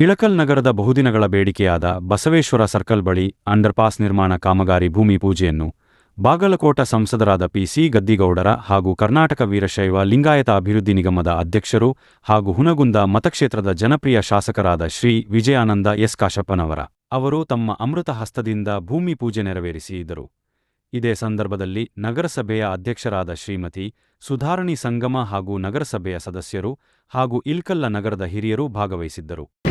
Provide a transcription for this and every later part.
ಇಳಕಲ್ ನಗರದ ಬಹುದಿನಗಳ ಬೇಡಿಕೆಯಾದ ಬಸವೇಶ್ವರ ಸರ್ಕಲ್ ಬಳಿ ಅಂಡರ್ಪಾಸ್ ನಿರ್ಮಾಣ ಕಾಮಗಾರಿ ಭೂಮಿ ಪೂಜೆಯನ್ನು ಬಾಗಲಕೋಟ ಸಂಸದರಾದ ಪಿಸಿ ಗದ್ದಿಗೌಡರ ಹಾಗೂ ಕರ್ನಾಟಕ ವೀರಶೈವ ಲಿಂಗಾಯತ ಅಭಿವೃದ್ಧಿ ನಿಗಮದ ಅಧ್ಯಕ್ಷರು ಹಾಗೂ ಹುನಗುಂದ ಮತಕ್ಷೇತ್ರದ ಜನಪ್ರಿಯ ಶಾಸಕರಾದ ಶ್ರೀ ವಿಜಯಾನಂದ ಎಸ್ ಕಾಶಪ್ಪನವರ ಅವರು ತಮ್ಮ ಅಮೃತ ಹಸ್ತದಿಂದ ಭೂಮಿ ಪೂಜೆ ನೆರವೇರಿಸಿದರು ಇದೇ ಸಂದರ್ಭದಲ್ಲಿ ನಗರಸಭೆಯ ಅಧ್ಯಕ್ಷರಾದ ಶ್ರೀಮತಿ ಸುಧಾರಣಿ ಸಂಗಮ ಹಾಗೂ ನಗರಸಭೆಯ ಸದಸ್ಯರು ಹಾಗೂ ಇಲ್ಕಲ್ಲ ನಗರದ ಹಿರಿಯರು ಭಾಗವಹಿಸಿದ್ದರು.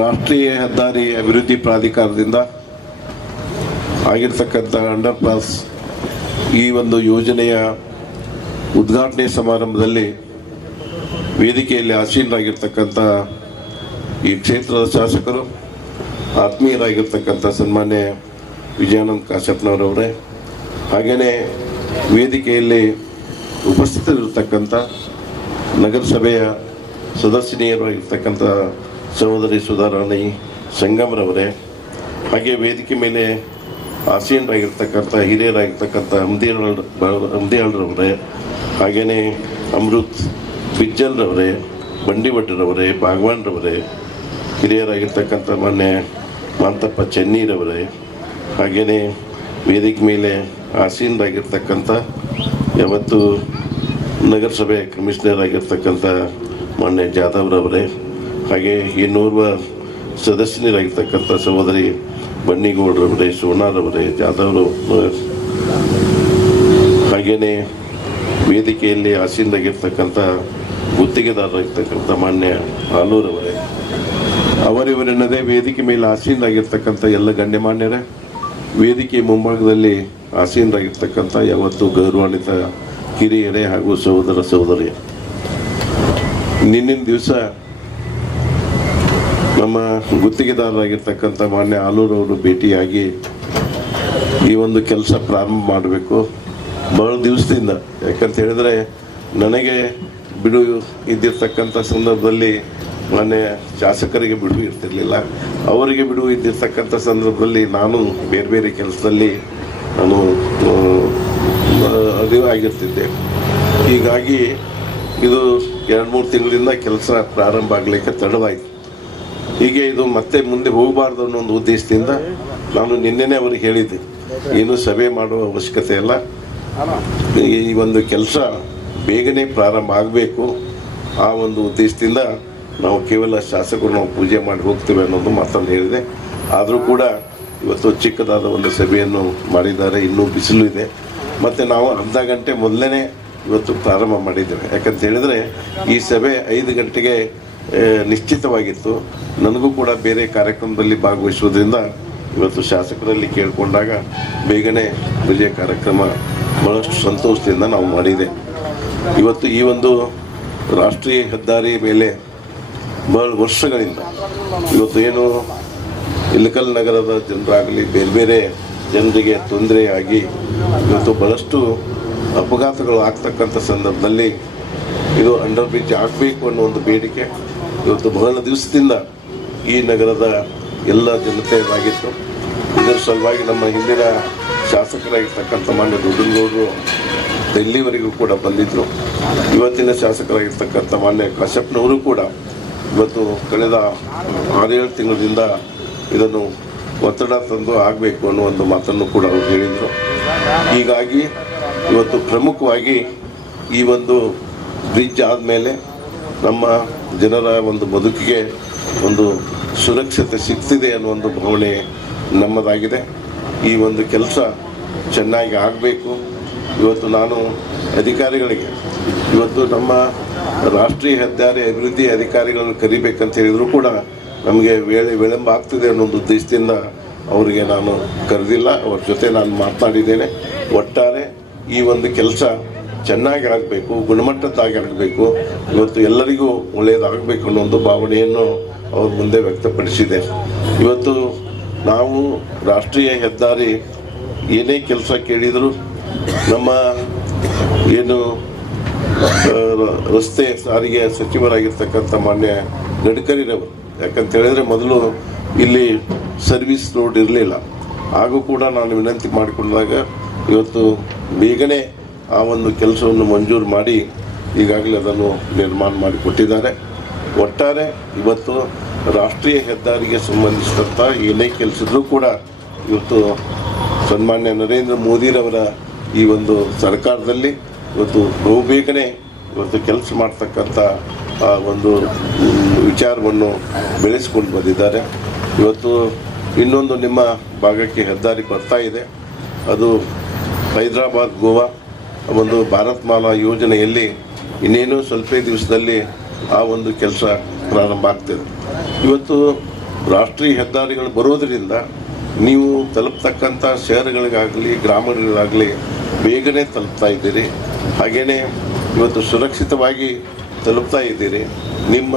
ರಾಷ್ಟ್ರೀಯ ಹೆದ್ದಾರಿ ಅಭಿವೃದ್ಧಿ ಪ್ರಾಧಿಕಾರದಿಂದ ಆಗಿರ್ತಕ್ಕಂಥ ಅಂಡರ್ ಪಾಸ್ ಈ ಒಂದು ಯೋಜನೆಯ ಉದ್ಘಾಟನೆ ಸಮಾರಂಭದಲ್ಲಿ ವೇದಿಕೆಯಲ್ಲಿ ಆಸೀನರಾಗಿರ್ತಕ್ಕಂಥ ಈ ಕ್ಷೇತ್ರದ ಶಾಸಕರು, ಆತ್ಮೀಯರಾಗಿರ್ತಕ್ಕಂಥ ಸನ್ಮಾನ್ಯ ವಿಜಯಾನಂದ್ ಕಾಶಪ್ಪನವರವರೇ ಹಾಗೆಯೇ ವೇದಿಕೆಯಲ್ಲಿ ಉಪಸ್ಥಿತರಿರ್ತಕ್ಕಂಥ ನಗರಸಭೆಯ ಸದಸ್ಯನಿಯರಾಗಿರ್ತಕ್ಕಂಥ ಸಹೋದರಿ ಸುಧಾರಾಣಿ ಸಂಗಮರವರೇ ಹಾಗೆ ವೇದಿಕೆ ಮೇಲೆ ಆಸೀನರಾಗಿರ್ತಕ್ಕಂಥ ಹಿರಿಯರಾಗಿರ್ತಕ್ಕಂಥ ಹಮ್ದಿಯಾಳ್ ಹಮ್ದಿಯಾಳ್ರವರೇ ಹಾಗೆಯೇ ಅಮೃತ್ ಬಿಜ್ಜಲ್ರವರೇ ಬಂಡಿಭಟ್ರವರೇ ಭಾಗವಾನ್ರವರೇ, ಹಿರಿಯರಾಗಿರ್ತಕ್ಕಂಥ ಮೊನ್ನೆ ಮಾಂತಪ್ಪ ಚೆನ್ನೀರವರೇ ಹಾಗೆಯೇ ವೇದಿಕೆ ಮೇಲೆ ಆಸೀನರಾಗಿರ್ತಕ್ಕಂಥ ಯಾವತ್ತು ನಗರಸಭೆ ಕಮಿಷನರ್ ಆಗಿರ್ತಕ್ಕಂಥ ಮೊನ್ನೆ ಜಾಧವ್ರವರೇ, ಹಾಗೆ ಇನ್ನೋರ್ವ ಸದಸ್ಯರಾಗಿರ್ತಕ್ಕಂಥ ಸಹೋದರಿ ಬನ್ನಿಗೌಡರವರೇ ಸೋನಾರವರೇ ಜಾಧವ್ರು ಹಾಗೆಯೇ ವೇದಿಕೆಯಲ್ಲಿ ಆಸೀನರಾಗಿರ್ತಕ್ಕಂಥ ಗುತ್ತಿಗೆದಾರರಾಗಿರ್ತಕ್ಕಂಥ ಮಾನ್ಯ ಆಲೂರವರೇ ಅವರಿವರೆನ್ನದೇ ವೇದಿಕೆ ಮೇಲೆ ಆಸೀನರಾಗಿರ್ತಕ್ಕಂಥ ಎಲ್ಲ ಗಣ್ಯಮಾನ್ಯರೇ, ವೇದಿಕೆ ಮುಂಭಾಗದಲ್ಲಿ ಆಸೀನರಾಗಿರ್ತಕ್ಕಂಥ ಯಾವತ್ತು ಗೌರವಾನ್ವಿತ ಕಿರಿಯರೇ ಹಾಗೂ ಸಹೋದರ ಸಹೋದರಿ ನಿನ್ನಿನ ದಿವಸ ನಮ್ಮ ಗುತ್ತಿಗೆದಾರರಾಗಿರ್ತಕ್ಕಂಥ ಮಾನ್ಯ ಆಲೂರವರು ಭೇಟಿಯಾಗಿ ಈ ಒಂದು ಕೆಲಸ ಪ್ರಾರಂಭ ಮಾಡಬೇಕು. ಬಹಳ ದಿವಸದಿಂದ. ಯಾಕಂತ ಹೇಳಿದ್ರೆ ನನಗೆ ಬಿಡು ಇದ್ದಿರ್ತಕ್ಕಂಥ ಸಂದರ್ಭದಲ್ಲಿ ಮಾನ್ಯ ಶಾಸಕರಿಗೆ ಬಿಡುವು ಇರ್ತಿರ್ಲಿಲ್ಲ. ಅವರಿಗೆ ಬಿಡುವು ಇದ್ದಿರ್ತಕ್ಕಂಥ ಸಂದರ್ಭದಲ್ಲಿ ನಾನು ಬೇರೆ ಬೇರೆ ಕೆಲಸದಲ್ಲಿ ನಾನು ಅರಿವು ಆಗಿರ್ತಿದ್ದೆ. ಹೀಗಾಗಿ ಇದು ಎರಡು ಮೂರು ತಿಂಗಳಿಂದ ಕೆಲಸ ಪ್ರಾರಂಭ ಆಗಲಿಕ್ಕೆ ತಡವಾಯಿತು. ಹೀಗೆ ಇದು ಮತ್ತೆ ಮುಂದೆ ಹೋಗಬಾರ್ದು ಅನ್ನೋ ಒಂದು ಉದ್ದೇಶದಿಂದ ನಾನು ನಿನ್ನೆನೇ ಅವ್ರಿಗೆ ಹೇಳಿದ್ದೆ. ಏನು ಸಭೆ ಮಾಡುವ ಅವಶ್ಯಕತೆ ಇಲ್ಲ. ಈ ಒಂದು ಕೆಲಸ ಬೇಗನೆ ಪ್ರಾರಂಭ ಆಗಬೇಕು. ಆ ಒಂದು ಉದ್ದೇಶದಿಂದ ನಾವು ಕೇವಲ ಶಾಸಕರು ನಾವು ಪೂಜೆ ಮಾಡಿ ಹೋಗ್ತೇವೆ ಅನ್ನೋದು ಮಾತನ್ನು ಹೇಳಿದೆ. ಆದರೂ ಕೂಡ ಇವತ್ತು ಚಿಕ್ಕದಾದ ಒಂದು ಸಭೆಯನ್ನು ಮಾಡಿದ್ದಾರೆ. ಇನ್ನೂ ಬಿಸಿಲು ಇದೆ. ಮತ್ತು ನಾವು ಅರ್ಧ ಗಂಟೆ ಮೊದಲೇ ಇವತ್ತು ಪ್ರಾರಂಭ ಮಾಡಿದ್ದೇವೆ. ಯಾಕಂತ ಹೇಳಿದರೆ ಈ ಸಭೆ ಐದು ಗಂಟೆಗೆ ನಿಶ್ಚಿತವಾಗಿತ್ತು. ನನಗೂ ಕೂಡ ಬೇರೆ ಕಾರ್ಯಕ್ರಮದಲ್ಲಿ ಭಾಗವಹಿಸುವುದರಿಂದ ಇವತ್ತು ಶಾಸಕರಲ್ಲಿ ಕೇಳಿಕೊಂಡಾಗ ಬೇಗನೆ ವಿಜಯ ಕಾರ್ಯಕ್ರಮ ಬಹಳಷ್ಟು ಸಂತೋಷದಿಂದ ನಾವು ಮಾಡಿದೆ. ಇವತ್ತು ಈ ಒಂದು ರಾಷ್ಟ್ರೀಯ ಹೆದ್ದಾರಿ ಮೇಲೆ ಬಹಳ ವರ್ಷಗಳಿಂದ ಇವತ್ತು ಏನು ಇಲಕಲ್ ನಗರದ ಜನರಾಗಲಿ ಬೇರೆ ಬೇರೆ ಜನರಿಗೆ ತೊಂದರೆಯಾಗಿ ಇವತ್ತು ಬಹಳಷ್ಟು ಅಪಘಾತಗಳು ಆಗ್ತಕ್ಕಂಥ ಸಂದರ್ಭದಲ್ಲಿ ಇದು ಅಂಡರ್ ಬ್ರಿಡ್ಜ್ ಆಗಬೇಕು ಅನ್ನೋ ಒಂದು ಬೇಡಿಕೆ ಇವತ್ತು ಬಹಳ ದಿವಸದಿಂದ ಈ ನಗರದ ಎಲ್ಲ ಜನತೆಯದಾಗಿತ್ತು. ಇದರ ಸಲುವಾಗಿ ನಮ್ಮ ಹಿಂದಿನ ಶಾಸಕರಾಗಿರ್ತಕ್ಕಂಥ ಮಾನ್ಯ ದುಡ್ಡನಗೌಡರು ಡೆಲ್ಲಿವರೆಗೂ ಕೂಡ ಬಂದಿದ್ದರು ಇವತ್ತಿನ ಶಾಸಕರಾಗಿರ್ತಕ್ಕಂಥ ಮಾನ್ಯ ಕಾಶ್ಯಪ್ನವರು ಕೂಡ ಇವತ್ತು ಕಳೆದ ಆರೇಳು ತಿಂಗಳಿಂದ ಇದನ್ನು ಒತ್ತಡ ತಂದು ಆಗಬೇಕು ಅನ್ನೋ ಒಂದು ಮಾತನ್ನು ಕೂಡ ಅವರು ಹೇಳಿದರು. ಹೀಗಾಗಿ ಇವತ್ತು ಪ್ರಮುಖವಾಗಿ ಈ ಒಂದು ಬ್ರಿಡ್ಜ್ ಆದಮೇಲೆ ನಮ್ಮ ಜನರ ಒಂದು ಬದುಕಿಗೆ ಒಂದು ಸುರಕ್ಷತೆ ಸಿಗ್ತಿದೆ ಅನ್ನೋ ಒಂದು ಭಾವನೆ ನಮ್ಮದಾಗಿದೆ. ಈ ಒಂದು ಕೆಲಸ ಚೆನ್ನಾಗಿ ಆಗಬೇಕು. ಇವತ್ತು ನಾನು ಅಧಿಕಾರಿಗಳಿಗೆ, ಇವತ್ತು ನಮ್ಮ ರಾಷ್ಟ್ರೀಯ ಹೆದ್ದಾರಿ ಅಭಿವೃದ್ಧಿ ಅಧಿಕಾರಿಗಳನ್ನು ಕರಿಬೇಕಂತ ಹೇಳಿದರೂ ಕೂಡ ನಮಗೆ ವೇಳೆ ವಿಳಂಬ ಆಗ್ತಿದೆ ಅನ್ನೋ ಒಂದು ಉದ್ದೇಶದಿಂದ ಅವರಿಗೆ ನಾನು ಕರೆದಿಲ್ಲ. ಅವ್ರ ಜೊತೆ ನಾನು ಮಾತನಾಡಿದ್ದೇನೆ. ಒಟ್ಟಾರೆ ಈ ಒಂದು ಕೆಲಸ ಚೆನ್ನಾಗಿ ಆಗಬೇಕು ಗುಣಮಟ್ಟದ್ದಾಗಿ ಆಗಬೇಕು ಇವತ್ತು ಎಲ್ಲರಿಗೂ ಒಳ್ಳೆಯದಾಗಬೇಕು ಅನ್ನೋ ಒಂದು ಭಾವನೆಯನ್ನು ಅವ್ರ ಮುಂದೆ ವ್ಯಕ್ತಪಡಿಸಿದೆ. ಇವತ್ತು ನಾವು ರಾಷ್ಟ್ರೀಯ ಹೆದ್ದಾರಿ ಏನೇ ಕೆಲಸ ಕೇಳಿದರೂ ನಮ್ಮ ಏನು ರಸ್ತೆ ಸಾರಿಗೆ ಸಚಿವರಾಗಿರ್ತಕ್ಕಂಥ ಮಾನ್ಯ ಗಡ್ಕರಿರವರು ಯಾಕಂತ ಹೇಳಿದ್ರೆ ಮೊದಲು ಇಲ್ಲಿ ಸರ್ವಿಸ್ ರೋಡ್ ಇರಲಿಲ್ಲ. ಹಾಗೂ ಕೂಡ ನಾನು ವಿನಂತಿ ಮಾಡಿಕೊಂಡಾಗ ಇವತ್ತು ಬೇಗನೆ ಆ ಒಂದು ಕೆಲಸವನ್ನು ಮಂಜೂರು ಮಾಡಿ ಈಗಾಗಲೇ ಅದನ್ನು ನಿರ್ಮಾಣ ಮಾಡಿಕೊಟ್ಟಿದ್ದಾರೆ ಒಟ್ಟಾರೆ ಇವತ್ತು ರಾಷ್ಟ್ರೀಯ ಹೆದ್ದಾರಿಗೆ ಸಂಬಂಧಿಸಿದಂಥ ಏನೇ ಕೆಲಸದ್ರೂ ಕೂಡ ಇವತ್ತು ಸನ್ಮಾನ್ಯ ನರೇಂದ್ರ ಮೋದಿರವರ ಈ ಒಂದು ಸರ್ಕಾರದಲ್ಲಿ ಇವತ್ತು ಬಹುಬೇಗನೆ ಇವತ್ತು ಕೆಲಸ ಮಾಡ್ತಕ್ಕಂಥ ಆ ಒಂದು ವಿಚಾರವನ್ನು ಬೆಳೆಸ್ಕೊಂಡು ಬಂದಿದ್ದಾರೆ. ಇವತ್ತು ಇನ್ನೊಂದು ನಿಮ್ಮ ಭಾಗಕ್ಕೆ ಹೆದ್ದಾರಿ ಬರ್ತಾ ಇದೆ. ಅದು ಹೈದರಾಬಾದ್ ಗೋವಾ. ಒಂದು ಭಾರತ್ ಮಾಲಾ ಯೋಜನೆಯಲ್ಲಿ ಇನ್ನೇನು ಸ್ವಲ್ಪ ದಿವಸದಲ್ಲಿ ಆ ಒಂದು ಕೆಲಸ ಪ್ರಾರಂಭ ಆಗ್ತದೆ ಇವತ್ತು ರಾಷ್ಟ್ರೀಯ ಹೆದ್ದಾರಿಗಳು ಬರೋದರಿಂದ ನೀವು ತಲುಪ್ತಕ್ಕಂಥ ಶಹರಗಳಿಗಾಗಲಿ, ಗ್ರಾಮಗಳಿಗಾಗಲಿ ಬೇಗನೆ ತಲುಪ್ತಾ ಇದ್ದೀರಿ. ಹಾಗೆಯೇ ಇವತ್ತು ಸುರಕ್ಷಿತವಾಗಿ ತಲುಪ್ತಾ ಇದ್ದೀರಿ. ನಿಮ್ಮ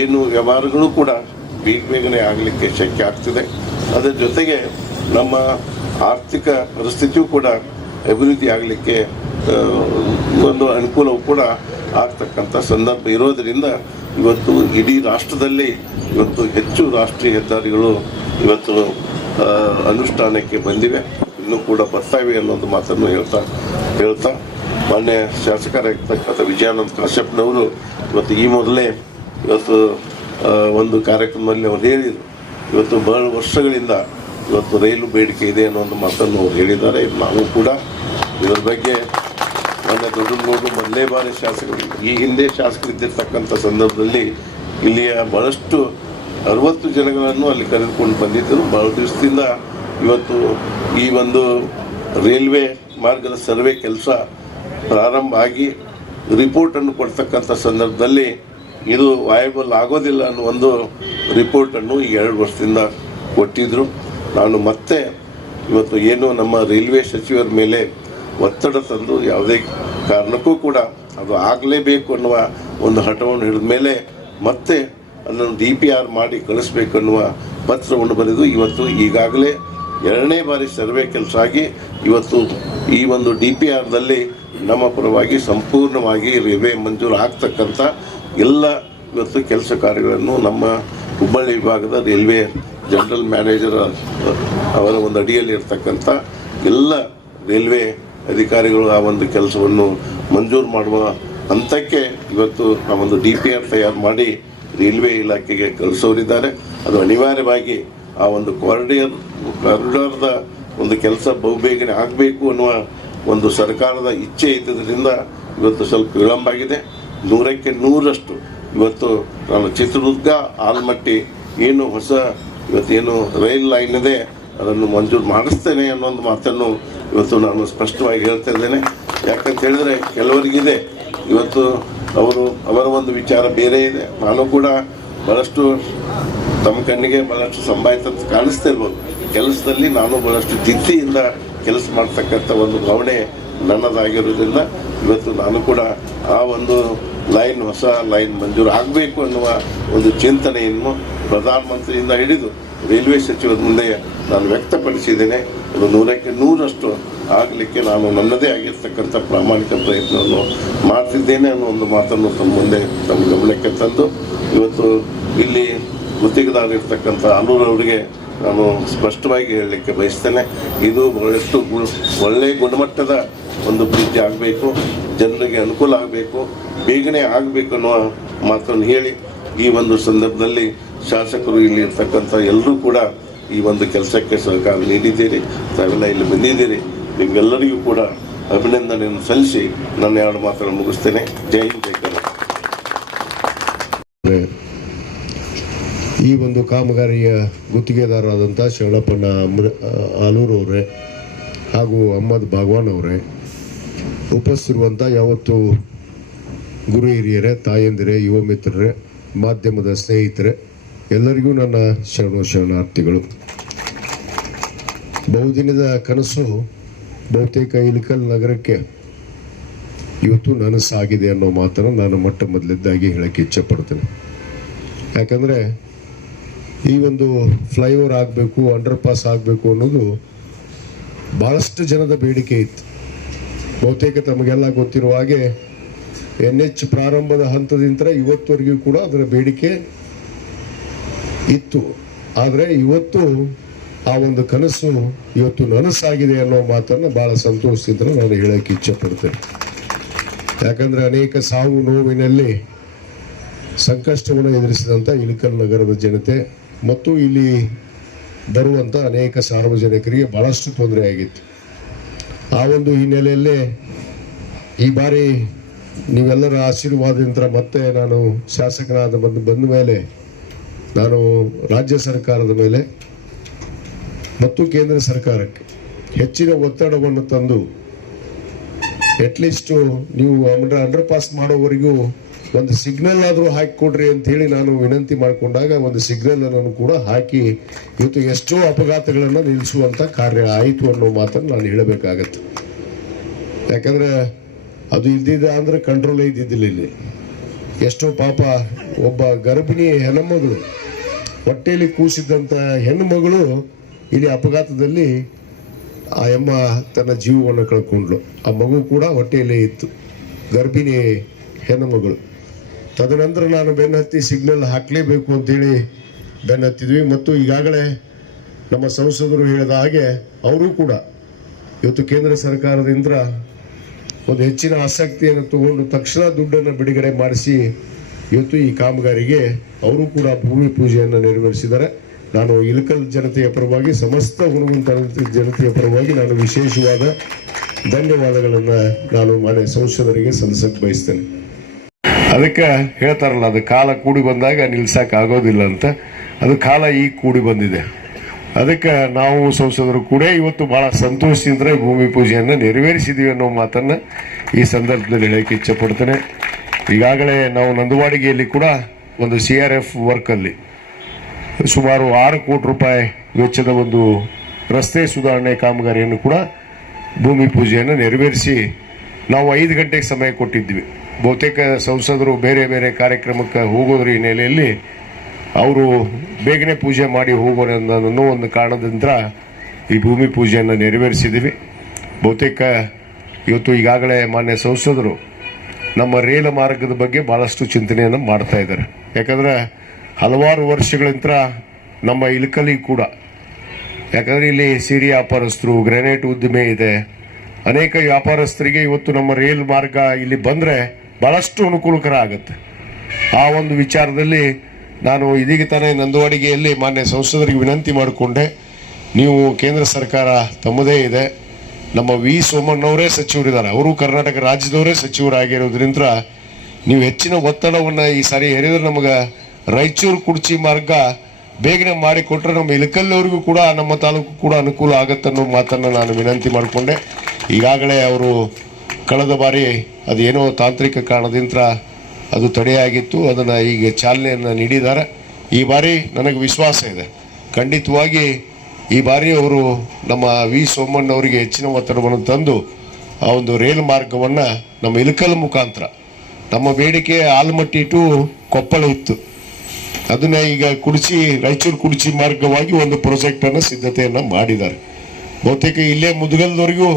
ಏನು ವ್ಯವಹಾರಗಳು ಕೂಡ ಬೇಗ ಬೇಗನೆ ಆಗಲಿಕ್ಕೆ ಶಕ್ಯ ಆಗ್ತಿದೆ. ಅದರ ಜೊತೆಗೆ ನಮ್ಮ ಆರ್ಥಿಕ ಪರಿಸ್ಥಿತಿಯೂ ಕೂಡ ಅಭಿವೃದ್ಧಿ ಆಗಲಿಕ್ಕೆ ಒಂದು ಅನುಕೂಲವೂ ಕೂಡ ಆಗ್ತಕ್ಕಂಥ ಸಂದರ್ಭ ಇರೋದರಿಂದ ಇವತ್ತು ಇಡೀ ರಾಷ್ಟ್ರದಲ್ಲಿ ಇವತ್ತು ಹೆಚ್ಚು ರಾಷ್ಟ್ರೀಯ ಹೆದ್ದಾರಿಗಳು ಇವತ್ತು ಅನುಷ್ಠಾನಕ್ಕೆ ಬಂದಿವೆ. ಇನ್ನೂ ಕೂಡ ಬರ್ತಾವೆ ಅನ್ನೋದು ಮಾತನ್ನು ಹೇಳ್ತಾ ಹೇಳ್ತಾ ಮಾನ್ಯ ಶಾಸಕರಾಗಿರ್ತಕ್ಕಂಥ ವಿಜಯಾನಂದ ಕಾಶ್ಯಪ್ನವರು ಇವತ್ತು ಈ ಮೊದಲೇ ಇವತ್ತು ಒಂದು ಕಾರ್ಯಕ್ರಮದಲ್ಲಿ ಅವರು ಹೇಳಿದರು. ಇವತ್ತು ಬಹಳ ವರ್ಷಗಳಿಂದ ಇವತ್ತು ರೈಲು ಬೇಡಿಕೆ ಇದೆ ಅನ್ನೋ ಒಂದು ಮಾತನ್ನು ಅವರು ಹೇಳಿದ್ದಾರೆ. ನಾವು ಕೂಡ ಇದರ ಬಗ್ಗೆ ನನ್ನ ದೊಡ್ಡಗೌಡರು ಮೊದಲೇ ಬಾರಿ ಶಾಸಕರು ಈ ಹಿಂದೆ ಶಾಸಕರಿದ್ದಿರ್ತಕ್ಕಂಥ ಸಂದರ್ಭದಲ್ಲಿ ಇಲ್ಲಿಯ ಬಹಳಷ್ಟು ಅರವತ್ತು ಜನಗಳನ್ನು ಅಲ್ಲಿ ಕರೆದುಕೊಂಡು ಬಂದಿದ್ದರು. ಬಹಳ ದಿವಸದಿಂದ ಇವತ್ತು ಈ ಒಂದು ರೈಲ್ವೆ ಮಾರ್ಗದ ಸರ್ವೆ ಕೆಲಸ ಪ್ರಾರಂಭ ಆಗಿ ರಿಪೋರ್ಟನ್ನು ಕೊಡ್ತಕ್ಕಂಥ ಸಂದರ್ಭದಲ್ಲಿ ಇದು ವಾಯಬಲ್ ಆಗೋದಿಲ್ಲ ಅನ್ನೋ ಒಂದು ರಿಪೋರ್ಟನ್ನು ಈ ಎರಡು ವರ್ಷದಿಂದ ಕೊಟ್ಟಿದ್ದರು ನಾನು ಮತ್ತೆ ಇವತ್ತು ಏನು ನಮ್ಮ ರೈಲ್ವೆ ಸಚಿವರ ಮೇಲೆ ಒತ್ತಡ ತಂದು ಯಾವುದೇ ಕಾರಣಕ್ಕೂ ಕೂಡ ಅದು ಆಗಲೇಬೇಕು ಅನ್ನುವ ಒಂದು ಹಠವನ್ನು ಹಿಡಿದ ಮೇಲೆ ಮತ್ತೆ ಅದನ್ನು ಡಿ ಪಿ ಆರ್ ಮಾಡಿ ಕಳಿಸ್ಬೇಕು ಅನ್ನುವ ಪತ್ರವನ್ನು ಬರೆದು ಇವತ್ತು ಈಗಾಗಲೇ ಎರಡನೇ ಬಾರಿ ಸರ್ವೆ ಕೆಲಸ ಆಗಿ ಇವತ್ತು ಈ ಒಂದು ಡಿ ಪಿ ಆರ್ದಲ್ಲಿ ನಮ್ಮ ಪರವಾಗಿ ಸಂಪೂರ್ಣವಾಗಿ ರೇವೆ ಮಂಜೂರು ಆಗ್ತಕ್ಕಂಥ ಎಲ್ಲ ಇವತ್ತು ಕೆಲಸ ಕಾರ್ಯಗಳನ್ನು ನಮ್ಮ ಹುಬ್ಬಳ್ಳಿ ವಿಭಾಗದ ರೈಲ್ವೆ ಜನರಲ್ ಮ್ಯಾನೇಜರ್ ಅವರ ಒಂದು ಅಡಿಯಲ್ಲಿ ಇರ್ತಕ್ಕಂಥ ಎಲ್ಲ ರೈಲ್ವೆ ಅಧಿಕಾರಿಗಳು ಆ ಒಂದು ಕೆಲಸವನ್ನು ಮಂಜೂರು ಮಾಡುವ ಹಂತಕ್ಕೆ ಇವತ್ತು ಆ ಒಂದು ಡಿ ಪಿ ಆರ್ ತಯಾರು ಮಾಡಿ ರೈಲ್ವೆ ಇಲಾಖೆಗೆ ಕಳಿಸೋರಿದ್ದಾರೆ. ಅದು ಅನಿವಾರ್ಯವಾಗಿ ಆ ಒಂದು ಕಾರಿಡಾರ್ ಕಾರಿಡಾರ್ದ ಒಂದು ಕೆಲಸ ಬಹುಬೇಗನೆ ಆಗಬೇಕು ಅನ್ನುವ ಒಂದು ಸರ್ಕಾರದ ಇಚ್ಛೆ ಇದ್ದುದರಿಂದ ಇವತ್ತು ಸ್ವಲ್ಪ ವಿಳಂಬ ಆಗಿದೆ. ನೂರಕ್ಕೆ ನೂರಷ್ಟು ಇವತ್ತು ನಾನು ಚಿತ್ರದುರ್ಗ, ಆಲ್ಮಟ್ಟಿ ಏನು ಹೊಸ ಇವತ್ತೇನು ರೈಲ್ ಲೈನ್ ಇದೆ, ಅದನ್ನು ಮಂಜೂರು ಮಾಡಿಸ್ತೇನೆ ಅನ್ನೋ ಒಂದು ಮಾತನ್ನು ಇವತ್ತು ನಾನು ಸ್ಪಷ್ಟವಾಗಿ ಹೇಳ್ತಾ ಇದ್ದೇನೆ. ಯಾಕಂತ ಹೇಳಿದ್ರೆ ಕೆಲವರಿಗಿದೆ. ಇವತ್ತು ಅವರು, ಅವರ ಒಂದು ವಿಚಾರ ಬೇರೆ ಇದೆ. ನಾನು ಕೂಡ ಬಹಳಷ್ಟು ತಮ್ಮ ಕಣ್ಣಿಗೆ ಬಹಳಷ್ಟು ಸಂಭಾಯಿತ ಕಾಣಿಸ್ತಾ ಇರ್ಬೋದು. ಕೆಲಸದಲ್ಲಿ ನಾನು ಬಹಳಷ್ಟು ಜಿದ್ದಿಯಿಂದ ಕೆಲಸ ಮಾಡ್ತಕ್ಕಂಥ ಒಂದು ಭಾವನೆ ನನ್ನದಾಗಿರೋದ್ರಿಂದ ಇವತ್ತು ನಾನು ಕೂಡ ಆ ಒಂದು ಲೈನ್, ಹೊಸ ಲೈನ್ ಮಂಜೂರು ಆಗಬೇಕು ಅನ್ನುವ ಒಂದು ಚಿಂತನೆಯನ್ನು ಪ್ರಧಾನಮಂತ್ರಿಯಿಂದ ಹಿಡಿದು ರೈಲ್ವೆ ಸಚಿವರ ಮುಂದೆ ನಾನು ವ್ಯಕ್ತಪಡಿಸಿದ್ದೇನೆ ಅದು ನೂರಕ್ಕೆ ನೂರಷ್ಟು ಆಗಲಿಕ್ಕೆ ನಾನು ನನ್ನದೇ ಆಗಿರ್ತಕ್ಕಂಥ ಪ್ರಾಮಾಣಿಕ ಪ್ರಯತ್ನವನ್ನು ಮಾಡ್ತಿದ್ದೇನೆ ಅನ್ನೋ ಒಂದು ಮಾತನ್ನು ತಮ್ಮ ಮುಂದೆ ತಮ್ಮ ಗಮನಕ್ಕೆ ತಂದು, ಇವತ್ತು ಇಲ್ಲಿ ಗುತ್ತಿಗೆದಾರಿರ್ತಕ್ಕಂಥ ಅನೂರವರಿಗೆ ನಾನು ಸ್ಪಷ್ಟವಾಗಿ ಹೇಳಲಿಕ್ಕೆ ಬಯಸ್ತೇನೆ. ಇದು ಬಹಳಷ್ಟು ಗು ಒಳ್ಳೆಯ ಗುಣಮಟ್ಟದ ಒಂದು ಬ್ರಿಡ್ಜ್ ಆಗಬೇಕು, ಜನರಿಗೆ ಅನುಕೂಲ ಆಗಬೇಕು, ಬೇಗನೆ ಆಗಬೇಕು ಅನ್ನೋ ಮಾತನ್ನು ಹೇಳಿ ಈ ಒಂದು ಸಂದರ್ಭದಲ್ಲಿ ಶಾಸಕರು ಇಲ್ಲಿ ಇರ್ತಕ್ಕಂಥ ಎಲ್ಲರೂ ಕೂಡ ಈ ಒಂದು ಕೆಲಸಕ್ಕೆ ಸಹಕಾರ ನೀಡಿದ್ದೀರಿ. ತಾವೆಲ್ಲ ಇಲ್ಲಿ ಬಂದಿದ್ದೀರಿ. ನಿಮ್ಗೆಲ್ಲರಿಗೂ ಕೂಡ ಅಭಿನಂದನೆಯನ್ನು ಸಲ್ಲಿಸಿ ನನ್ನ ಎರಡು ಮಾತನ್ನು ಮುಗಿಸ್ತೇನೆ. ಜೈ ಜೈ ಈ ಒಂದು ಕಾಮಗಾರಿಯ ಗುತ್ತಿಗೆದಾರರಾದಂಥ ಶರಣಪ್ಪನ ಅಮೃ ಆಲೂರು ಅವರೇ ಹಾಗೂ ಅಹಮ್ಮದ್ ಭಗವಾನ್ ಅವರೇ ಉಪಸ್ಥಿರುವಂಥ ಯಾವತ್ತು ಗುರು ಹಿರಿಯರೇ, ತಾಯಂದಿರೇ, ಯುವ ಮಿತ್ರರೇ, ಮಾಧ್ಯಮದ ಸ್ನೇಹಿತರೆ ಎಲ್ಲರಿಗೂ ನನ್ನ ಶರಣು ಶರಣಾರ್ಥಿಗಳು. ಬಹುದಿನದ ಕನಸು ಬಹುತೇಕ ಇಲಿಕಲ್ ನಗರಕ್ಕೆ ಇವತ್ತು ನನಸಾಗಿದೆ ಅನ್ನೋ ಮಾತನ್ನು ನಾನು ಮೊಟ್ಟ ಮೊದಲಿದ್ದಾಗಿ ಹೇಳಕ್ಕೆ ಇಚ್ಛೆಪಡ್ತೇನೆ ಯಾಕಂದರೆ ಈ ಒಂದು ಫ್ಲೈಓವರ್ ಆಗಬೇಕು ಅಂಡರ್ ಪಾಸ್ ಆಗಬೇಕು ಅನ್ನೋದು ಭಾಳಷ್ಟು ಜನದ ಬೇಡಿಕೆ ಇತ್ತು. ಬಹುತೇಕ ತಮಗೆಲ್ಲ ಗೊತ್ತಿರುವ ಹಾಗೆ ಎನ್ ಎಚ್ ಪ್ರಾರಂಭದ ಹಂತದಿಂದ ಇವತ್ತವರೆಗೂ ಕೂಡ ಅದರ ಬೇಡಿಕೆ ಇತ್ತು. ಆದರೆ ಇವತ್ತು ಆ ಒಂದು ಕನಸು ಇವತ್ತು ನನಸಾಗಿದೆ ಅನ್ನೋ ಮಾತನ್ನು ಭಾಳ ಸಂತೋಷದಿಂದ ನಾನು ಹೇಳೋಕ್ಕೆ ಇಚ್ಛೆ ಪಡ್ತೇನೆ ಯಾಕಂದರೆ ಅನೇಕ ಸಾವು ನೋವಿನಲ್ಲಿ ಸಂಕಷ್ಟವನ್ನು ಎದುರಿಸಿದಂಥ ಇಳಕಲ್ ನಗರದ ಜನತೆ ಮತ್ತು ಇಲ್ಲಿ ಬರುವಂಥ ಅನೇಕ ಸಾರ್ವಜನಿಕರಿಗೆ ಭಾಳಷ್ಟು ತೊಂದರೆ ಆಗಿತ್ತು. ಆ ಒಂದು ಹಿನ್ನೆಲೆಯಲ್ಲೇ ಈ ಬಾರಿ ನೀವೆಲ್ಲರ ಆಶೀರ್ವಾದದಿಂದ ಮತ್ತೆ ನಾನು ಶಾಸಕನಾದ ಬಂದು ಬಂದ ಮೇಲೆ ನಾನು ರಾಜ್ಯ ಸರ್ಕಾರದ ಮೇಲೆ ಮತ್ತು ಕೇಂದ್ರ ಸರ್ಕಾರಕ್ಕೆ ಹೆಚ್ಚಿನ ಒತ್ತಡವನ್ನು ತಂದು ಅಟ್ಲೀಸ್ಟು ನೀವು ಅಂಡರ್ ಅಂಡರ್ ಪಾಸ್ ಮಾಡೋವರೆಗೂ ಒಂದು ಸಿಗ್ನಲ್ ಆದರೂ ಹಾಕಿ ಕೊಡ್ರಿ ಅಂತ ಹೇಳಿ ನಾನು ವಿನಂತಿ ಮಾಡಿಕೊಂಡಾಗ ಒಂದು ಸಿಗ್ನಲ್ ಅನ್ನು ಕೂಡ ಹಾಕಿ ಇವತ್ತು ಎಷ್ಟೋ ಅಪಘಾತಗಳನ್ನು ನಿಲ್ಲಿಸುವಂಥ ಕಾರ್ಯ ಆಯಿತು ಅನ್ನೋ ಮಾತನ್ನು ನಾನು ಹೇಳಬೇಕಾಗತ್ತೆ. ಯಾಕಂದ್ರೆ ಅದು ಇದ್ದಿದ್ದ ಅಂದರೆ ಕಂಟ್ರೋಲ್ ಇದ್ದಿದ್ದಿಲ್ಲ ಇಲ್ಲಿ. ಎಷ್ಟೋ ಪಾಪ ಒಬ್ಬ ಗರ್ಭಿಣಿ ಹೆಣ್ಣುಮಗಳು ಹೊಟ್ಟೆಯಲ್ಲಿ ಕೂಸಿದ್ದಂಥ ಹೆಣ್ಣು ಮಗಳು ಇಲ್ಲಿ ಅಪಘಾತದಲ್ಲಿ ಆ ಎಮ್ಮ ತನ್ನ ಜೀವವನ್ನು ಕಳ್ಕೊಂಡ್ಳು. ಆ ಮಗು ಕೂಡ ಹೊಟ್ಟೆಯಲ್ಲೇ ಇತ್ತು. ಗರ್ಭಿಣಿ ಹೆಣ್ಣು ಮಗಳು ತದನಂತರ ನಾನು ಬೆನ್ನತ್ತಿ ಸಿಗ್ನಲ್ ಹಾಕಲೇಬೇಕು ಅಂತೇಳಿ ಬೆನ್ನತ್ತಿದ್ವಿ ಮತ್ತು ಈಗಾಗಲೇ ನಮ್ಮ ಸಂಸದರು ಹೇಳಿದ ಹಾಗೆ ಅವರು ಕೂಡ ಇವತ್ತು ಕೇಂದ್ರ ಸರ್ಕಾರದಿಂದ ಒಂದು ಹೆಚ್ಚಿನ ಆಸಕ್ತಿಯನ್ನು ತಗೊಂಡು ತಕ್ಷಣ ದುಡ್ಡನ್ನು ಬಿಡುಗಡೆ ಮಾಡಿಸಿ ಇವತ್ತು ಈ ಕಾಮಗಾರಿಗೆ ಅವರು ಕೂಡ ಭೂಮಿ ಪೂಜೆಯನ್ನು ನೆರವೇರಿಸಿದ್ದಾರೆ. ನಾನು ಇಲಕಲ್ ಜನತೆಯ ಪರವಾಗಿ, ಸಮಸ್ತ ಹುಣಗುಂತ ಜನತೆಯ ಪರವಾಗಿ ನಾನು ವಿಶೇಷವಾದ ಧನ್ಯವಾದಗಳನ್ನು ನಾನು ಮನೆ ಸಂಸದರಿಗೆ ಸಲ್ಲಿಸಕ್ಕೆ ಬಯಸ್ತೇನೆ. ಅದಕ್ಕೆ ಹೇಳ್ತಾರಲ್ಲ, ಅದು ಕಾಲ ಕೂಡಿ ಬಂದಾಗ ನಿಲ್ಸಕ್ಕೆ ಆಗೋದಿಲ್ಲ ಅಂತ. ಅದು ಕಾಲ ಈಗ ಕೂಡಿ ಬಂದಿದೆ. ಅದಕ್ಕೆ ನಾವು ಸಂಸದರು ಕೂಡ ಇವತ್ತು ಬಹಳ ಸಂತೋಷದಿಂದ ಭೂಮಿ ಪೂಜೆಯನ್ನು ನೆರವೇರಿಸಿದ್ದೀವಿ ಅನ್ನೋ ಮಾತನ್ನ ಈ ಸಂದರ್ಭದಲ್ಲಿ ಹೇಳಕ್ಕೆ ಇಚ್ಛೆ ಪಡ್ತೇನೆ. ಈಗಾಗಲೇ ನಾವು ನಂದುವಾಡಿಗೆಯಲ್ಲಿ ಕೂಡ ಒಂದು ಸಿ ಆರ್ ಎಫ್ ವರ್ಕಲ್ಲಿ ಸುಮಾರು ಆರು ಕೋಟಿ ರೂಪಾಯಿ ವೆಚ್ಚದ ಒಂದು ರಸ್ತೆ ಸುಧಾರಣೆ ಕಾಮಗಾರಿಯನ್ನು ಕೂಡ ಭೂಮಿ ಪೂಜೆಯನ್ನು ನೆರವೇರಿಸಿ ನಾವು ಐದು ಗಂಟೆಗೆ ಸಮಯ ಕೊಟ್ಟಿದ್ವಿ. ಬಹುತೇಕ ಸಂಸದರು ಬೇರೆ ಬೇರೆ ಕಾರ್ಯಕ್ರಮಕ್ಕೆ ಹೋಗೋದ್ರ ಹಿನ್ನೆಲೆಯಲ್ಲಿ ಅವರು ಬೇಗನೆ ಪೂಜೆ ಮಾಡಿ ಹೋಗೋಣ ಅನ್ನೋ ಒಂದು ಕಾರಣದಿಂದ ಈ ಭೂಮಿ ಪೂಜೆಯನ್ನು ನೆರವೇರಿಸಿದ್ವಿ. ಬಹುತೇಕ ಇವತ್ತು ಈಗಾಗಲೇ ಮಾನ್ಯ ಸಂಸದರು ನಮ್ಮ ರೈಲು ಮಾರ್ಗದ ಬಗ್ಗೆ ಭಾಳಷ್ಟು ಚಿಂತನೆಯನ್ನು ಮಾಡ್ತಾ ಇದ್ದಾರೆ. ಯಾಕಂದ್ರೆ ಹಲವಾರು ವರ್ಷಗಳಿಂದ ನಮ್ಮ ಇಳಕಲಿ ಕೂಡ, ಯಾಕಂದ್ರೆ ಇಲ್ಲಿ ಸಿರಿ ವ್ಯಾಪಾರಸ್ಥರು ಗ್ರೆನೇಟ್ ಉದ್ದಿಮೆ ಇದೆ. ಅನೇಕ ವ್ಯಾಪಾರಸ್ಥರಿಗೆ ಇವತ್ತು ನಮ್ಮ ರೈಲ್ ಮಾರ್ಗ ಇಲ್ಲಿ ಬಂದರೆ ಭಾಳಷ್ಟು ಅನುಕೂಲಕರ ಆಗುತ್ತೆ ಆ ಒಂದು ವಿಚಾರದಲ್ಲಿ ನಾನು ಇದೀಗ ತಾನೇ ನಂದವಾಡಿಗೆಯಲ್ಲಿ ಮಾನ್ಯ ಸಂಸದರಿಗೆ ವಿನಂತಿ ಮಾಡಿಕೊಂಡೆ. ನೀವು ಕೇಂದ್ರ ಸರ್ಕಾರ ತಮ್ಮದೇ ಇದೆ. ನಮ್ಮ ವಿ ಸೋಮಣ್ಣವರೇ ಸಚಿವರಿದ್ದಾರೆ. ಅವರು ಕರ್ನಾಟಕ ರಾಜ್ಯದವರೇ ಸಚಿವರಾಗಿರೋದ್ರಿಂದ ನೀವು ಹೆಚ್ಚಿನ ಒತ್ತಡವನ್ನು ಈ ಸಾರಿ ಹೇರಿದ್ರೆ ನಮಗೆ ರಾಯಚೂರು ಕುಡ್ಚಿ ಮಾರ್ಗ ಬೇಗನೆ ಮಾಡಿಕೊಟ್ರೆ ನಮ್ಮ ಇಳಕಲ್ಲವರಿಗೂ ಕೂಡ, ನಮ್ಮ ತಾಲೂಕು ಕೂಡ ಅನುಕೂಲ ಆಗುತ್ತೆ ಅನ್ನೋ ಮಾತನ್ನು ನಾನು ವಿನಂತಿ ಮಾಡಿಕೊಂಡೆ. ಈಗಾಗಲೇ ಅವರು ಕಳೆದ ಬಾರಿ ಅದೇನೋ ತಾಂತ್ರಿಕ ಕಾರಣದಿಂದ ಅದು ತಡೆಯಾಗಿತ್ತು. ಅದನ್ನು ಈಗ ಚಾಲನೆಯನ್ನು ನೀಡಿದ್ದಾರೆ. ಈ ಬಾರಿ ನನಗೆ ವಿಶ್ವಾಸ ಇದೆ. ಖಂಡಿತವಾಗಿ ಈ ಬಾರಿ ಅವರು ನಮ್ಮ ವಿ ಸೋಮಣ್ಣವರಿಗೆ ಹೆಚ್ಚಿನ ಒತ್ತಡವನ್ನು ತಂದು ಆ ಒಂದು ರೈಲು ಮಾರ್ಗವನ್ನು ನಮ್ಮ ಇಲಕಲ್ ಮುಖಾಂತರ, ನಮ್ಮ ಬೇಡಿಕೆ ಆಲ್ಮಟ್ಟಿ ಟು ಕೊಪ್ಪಳ ಇತ್ತು. ಅದನ್ನ ಈಗ ಕುಡಿಸಿ, ರಾಯಚೂರು ಕುಡಿಸಿ ಮಾರ್ಗವಾಗಿ ಒಂದು ಪ್ರಾಜೆಕ್ಟ್ ಸಿದ್ಧತೆಯನ್ನು ಸಿದ್ಧತೆಯನ್ನ ಮಾಡಿದ್ದಾರೆ. ಬಹುತೇಕ ಇಲ್ಲೇ ಮುದುಗಲ್ದವರೆಗೂ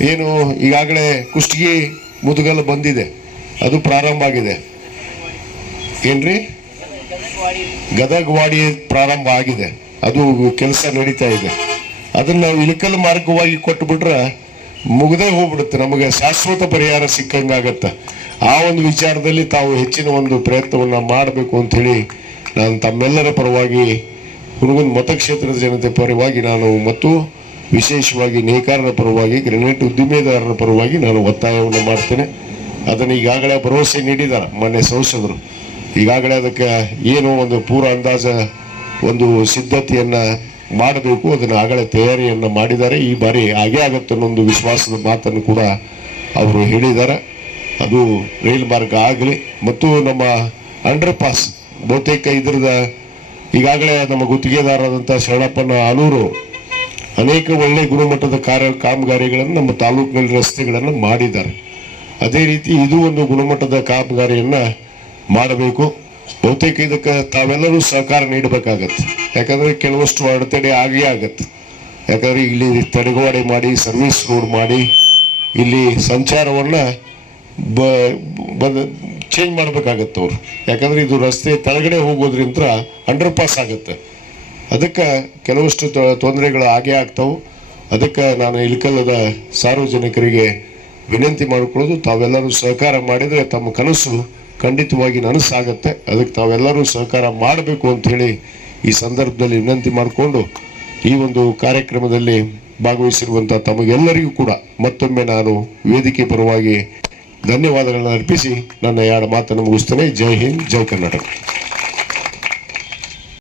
ಏನು ಈಗಾಗಲೇ ಕುಷ್ಟಗಿ ಮುದುಗಲ್ ಬಂದಿದೆ. ಅದು ಪ್ರಾರಂಭ ಆಗಿದೆ. ಏನ್ರಿ? ಗದಗವಾಡಿ ಪ್ರಾರಂಭ ಆಗಿದೆ. ಅದು ಕೆಲಸ ನಡೀತಾ ಇದೆ. ಅದನ್ನು ನಾವು ಇಳಕಲ್ ಮಾರ್ಗವಾಗಿ ಕೊಟ್ಟು ಬಿಟ್ರೆ ಮುಗದೇ ಹೋಗ್ಬಿಡುತ್ತೆ. ನಮಗೆ ಶಾಶ್ವತ ಪರಿಹಾರ ಸಿಕ್ಕಂಗಾಗತ್ತೆ. ಆ ಒಂದು ವಿಚಾರದಲ್ಲಿ ತಾವು ಹೆಚ್ಚಿನ ಒಂದು ಪ್ರಯತ್ನವನ್ನು ಮಾಡಬೇಕು ಅಂತ ಹೇಳಿ ನಾನು ತಮ್ಮೆಲ್ಲರ ಪರವಾಗಿ ಹುಡುಗನ ಮತಕ್ಷೇತ್ರದ ಜನತೆ ಪರವಾಗಿ ನಾನು ಮತ್ತು ವಿಶೇಷವಾಗಿ ನೇಕಾರರ ಪರವಾಗಿ ಗ್ರೆನೇಟ್ ಉದ್ದಿಮೆದಾರರ ಪರವಾಗಿ ನಾನು ಒತ್ತಾಯವನ್ನು ಮಾಡ್ತೇನೆ. ಅದನ್ನು ಈಗಾಗಲೇ ಭರವಸೆ ನೀಡಿದ್ದಾರೆ. ಮೊನ್ನೆ ಸಂಸದರು ಈಗಾಗಲೇ ಅದಕ್ಕೆ ಏನು ಒಂದು ಪೂರ ಅಂದಾಜ ಒಂದು ಸಿದ್ಧತೆಯನ್ನ ಮಾಡಬೇಕು, ಅದನ್ನು ಆಗಲೇ ತಯಾರಿಯನ್ನು ಮಾಡಿದ್ದಾರೆ. ಈ ಬಾರಿ ಹಾಗೆ ಆಗತ್ತೆ ಅನ್ನೋ ಒಂದು ವಿಶ್ವಾಸದ ಮಾತನ್ನು ಕೂಡ ಅವರು ಹೇಳಿದ್ದಾರೆ. ಅದು ರೈಲ್ ಮಾರ್ಗ ಆಗಲಿ ಮತ್ತು ನಮ್ಮ ಅಂಡರ್ ಪಾಸ್ ಬಹುತೇಕ ಇದ್ರದ ಈಗಾಗಲೇ ನಮ್ಮ ಗುತ್ತಿಗೆದಾರರಾದಂಥ ಶರಣಪ್ಪನ ಆಲೂರು ಅನೇಕ ಒಳ್ಳೆ ಗುಣಮಟ್ಟದ ಕಾರ್ಯ, ಕಾಮಗಾರಿಗಳನ್ನು ನಮ್ಮ ತಾಲೂಕಿನಲ್ಲಿ ರಸ್ತೆಗಳನ್ನು ಮಾಡಿದ್ದಾರೆ. ಅದೇ ರೀತಿ ಇದು ಒಂದು ಗುಣಮಟ್ಟದ ಕಾಮಗಾರಿಯನ್ನು ಮಾಡಬೇಕು. ಬಹುತೇಕ ಇದಕ್ಕೆ ತಾವೆಲ್ಲರೂ ಸಹಕಾರ ನೀಡಬೇಕಾಗತ್ತೆ. ಯಾಕಂದ್ರೆ ಕೆಲವಷ್ಟು ಅಡೆತಡೆ ಆಗೇ ಆಗತ್ತೆ. ಯಾಕಂದ್ರೆ ಇಲ್ಲಿ ತಡೆಗೋಡೆ ಮಾಡಿ ಸರ್ವಿಸ್ ರೋಡ್ ಮಾಡಿ, ಇಲ್ಲಿ ಸಂಚಾರವನ್ನ ಚೇಂಜ್ ಮಾಡ್ಬೇಕಾಗತ್ತೆ ಅವ್ರು. ಯಾಕಂದ್ರೆ ಇದು ರಸ್ತೆ ತಳಗಡೆ ಹೋಗೋದ್ರಿಂದ ಅಂಡರ್ ಪಾಸ್ ಆಗುತ್ತೆ. ಅದಕ್ಕೆ ಕೆಲವಷ್ಟು ತೊಂದರೆಗಳು ಆಗೇ ಆಗ್ತಾವೆ. ಅದಕ್ಕೆ ನಾನು ಇಳಕಲ್ಲದ ಸಾರ್ವಜನಿಕರಿಗೆ ವಿನಂತಿ ಮಾಡಿಕೊಳ್ಳೋದು ತಾವೆಲ್ಲರೂ ಸಹಕಾರ ಮಾಡಿದರೆ ತಮ್ಮ ಕನಸು ಖಂಡಿತವಾಗಿ ನನಸಾಗತ್ತೆ. ಅದಕ್ಕೆ ತಾವೆಲ್ಲರೂ ಸಹಕಾರ ಮಾಡಬೇಕು ಅಂಥೇಳಿ ಈ ಸಂದರ್ಭದಲ್ಲಿ ವಿನಂತಿ ಮಾಡಿಕೊಂಡು ಈ ಒಂದು ಕಾರ್ಯಕ್ರಮದಲ್ಲಿ ಭಾಗವಹಿಸಿರುವಂಥ ತಮಗೆಲ್ಲರಿಗೂ ಕೂಡ ಮತ್ತೊಮ್ಮೆ ನಾನು ವೇದಿಕೆ ಪರವಾಗಿ ಧನ್ಯವಾದಗಳನ್ನು ಅರ್ಪಿಸಿ ನನ್ನ ಎರಡು ಮಾತನ್ನು ಮುಗಿಸ್ತೇನೆ. ಜೈ ಹಿಂದ್, ಜೈ ಕರ್ನಾಟಕ.